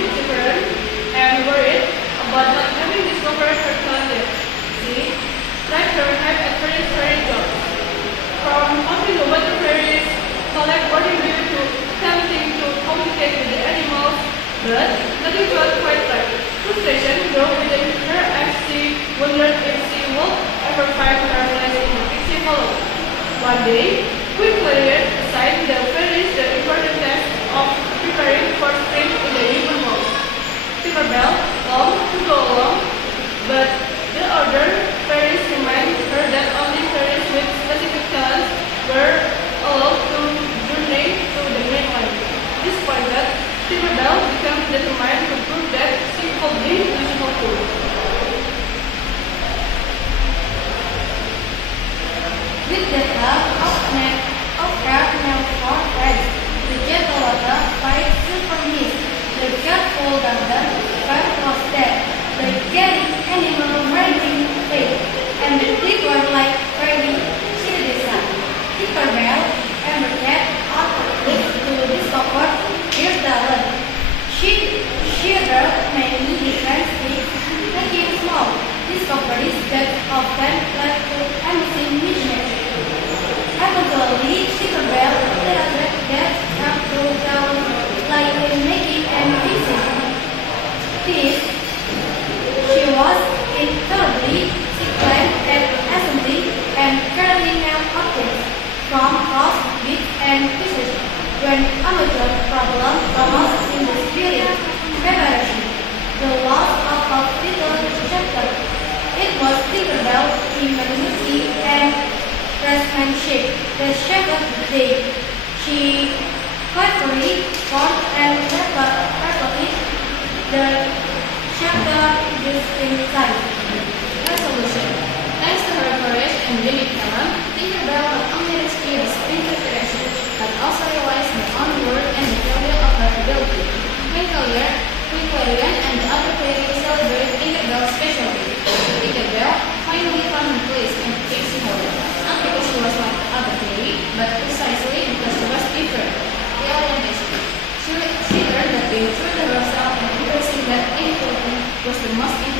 bit different and worried about not having discovered her talent. She, like her, had a fairy job. From helping the water fairies collect body glue to attempting to communicate with the animals, but nothing felt quite right. Frustration grew within her as she wondered if she would ever find her place in the pixie hollow. One day, Queen Clarion assigned the fairies the important task of preparing for spring in the human world. Tinkerbell longed to go along, but the other fairies reminded her that only fairies with specific talents were allowed to journey to the mainland. Disappointed, Tinkerbell became determined to prove that she could be useful too. With the help of her four friends, the Jackalota fight Silver Mist, the careful garden fight was dead, the caring animal running faith, and the liquor like fairy Shirley-san. Tinkerbell embarked on a quest to discover her talent. She wrote many different things, making small discoveries that often led to amazing missions. Eventually, Tinkerbell realized that her true talent lay in making and fixing things. She was incredibly skilled at assembling and carrying out objects from cross bits and pieces. When a major problem arose in the spirit preparation, the loss of a vital chapter, it was Tinkerbell's ingenuity and craftsmanship that shaped the day. She carefully formed and replicated the chapter used inside. Resolution. Thanks to her courage and unique talent, Tinkerbell not only experienced spring preparation, but also realized her own worth and the value of her ability. Queen Clarion and the other fairies celebrated Tinkerbell's specialty. Tinkerbell finally found her place in the Pixie Hollow, not because she was like other fairy, but precisely because she was different. The alien expert. She learned that being true to herself and embracing that inequality was the most important